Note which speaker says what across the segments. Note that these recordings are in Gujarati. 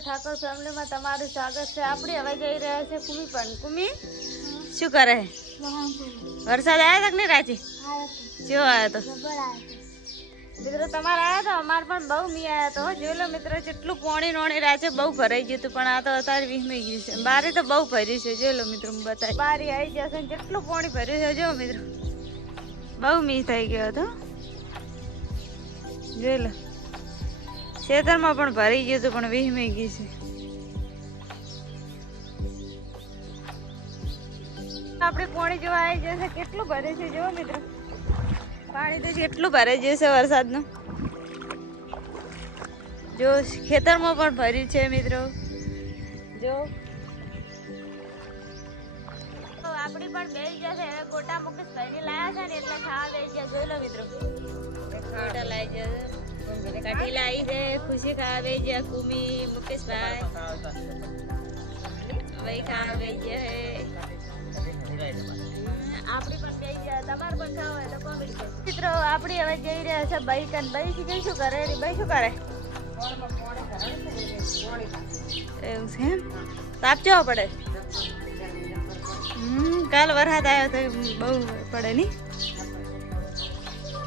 Speaker 1: તમારું સ્વાગત છે. આપણે હવે જઈ રહ્યા છે કુમી પણ. કુમી શું કરે? વરસાદ આવ્યો તક કે નહીં રાજી જો આવ્યો તો. મિત્રો તમારે આવ્યા તો? અમારે પણ બહુ મી આવ્યા તો. જોઈ લો મિત્રો જેટલું પોણી નોણી રહ્યા છે બહુ ભરાઈ ગયું હતું પણ આ તો અત્યારે વીસમી ગયું છે. બારે તો બહુ ભર્યું છે જોઈ લો મિત્રો હું બતાવી. બારી આવી જશે જેટલું પોણી ભર્યું છે જો મિત્રો. બહુ મી થઈ ગયો હતો. જોઈ લો. ખેતરમાં પણ ભરી ગયું હતું, પણ વીસમી ગયું છે. આપણે પોણી જોવા આવી જશે કેટલું ભરે છે જો મિત્રો. પાણી તો કેટલું ભરે જશે વરસાદનું. જો, ખેતરમાં પણ ભર્યું છે મિત્રો. જો. આપણી પણ બે જશે ગોટા મુકેશ ભાઈને લાયા છે ને, એટલે ખાવા બે ગયા. જોઈ લો મિત્રો. ગોટા જશે કાઠી લાવી છે ખુશી ખાવા ગયા કુમી, મુકેશભાઈ. ભાઈ ખાવા આપણી જઈ હવે જઈ રહ્યા છે બાઈક અને બાઈક શીખે શું કરે એની બાઈ શું કરે? એવું છે એમ? તાપ પડે? હમ, કાલ વરસાદ આવ્યો તો બહુ પડે નહીં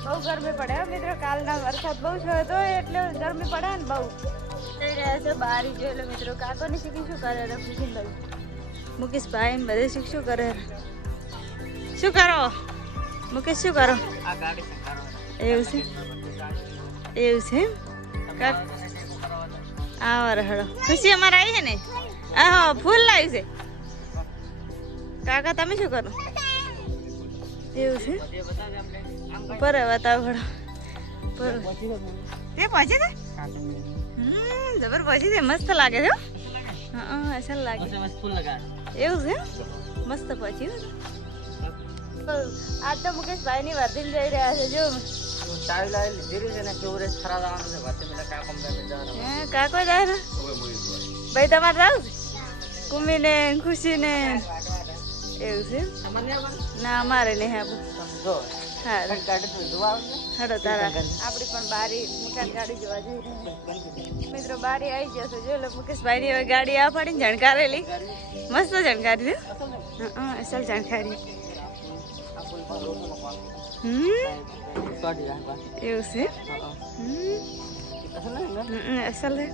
Speaker 1: બહુ ગરમી પડે હો મિત્રો. કાલના વરસાદ બહુ થયો હતો એટલે ગરમી પડે ને બહુ. થઈ રહ્યા છે બહાર જોઈ એટલે મિત્રો કાકોને શીખી શું કરે ખુશીનભાઈ મુકેશભાઈ ને બધે શીખ શું કરે? શું કરો? મુકેશ શું કરો? એવું છે? એવું છે આવો રહડો ખુશી અમારે આવી છે ને? હા ફૂલ લાવી છે. કાકા તમે શું કરો? એવું છે? પર બતાવો પર તે પહોંચી હમ જબર પહોંચી છે. મસ્ત લાગે છે હો. અસલ લાગે. એવું છે? મસ્ત પહોંચી આજ તો મુકેશભાઈ ની વર્ધી જઈ રહ્યા છે. જો હે, કાકો જાય ને? ભાઈ તમારે જાવ છે? કુમી ને ખુશી ને એવું છે? ના અમારે નહીં આવું હડો તારા. આપણી પણ બારી મુકાન ગાડી જોવા જઈ મિત્રો બારી આવી જશે જો લો મુકેશભાઈ ની હવે ગાડી આ પડી ને જણકારેલી. મસ્ત જાણકારી હા અસલ જાણકારી. એવું છે? અસલ છે.